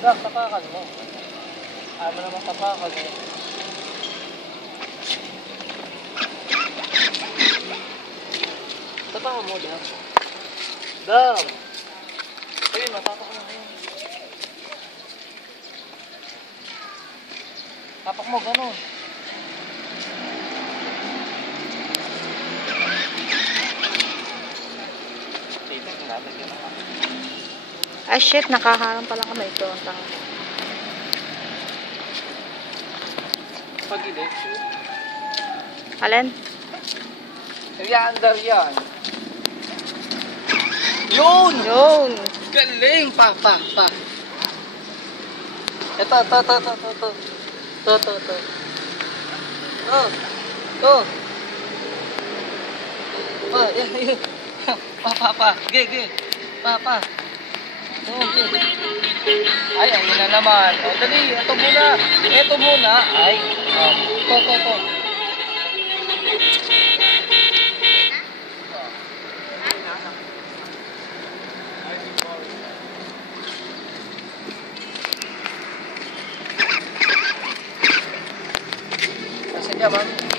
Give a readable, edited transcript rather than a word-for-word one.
Dak, tapakan mo. Ayaw mo naman tapakan mo. Tapakan mo, Dam. Dam! Ayun, matapak mo na yun. Tapak mo, ganun. Ah, shit, nakaharang pa lang kami ito. Ang tanga. Pag-ilit. Alin? Yan, yan. Yun! Yun! Galing! Pa. Ito. Oh. Yan. Pa. Ge. Pa. Oh, ge. Ay, ayun na naman. Oh, dali, ito muna. Ay, to. Sige, ma'am.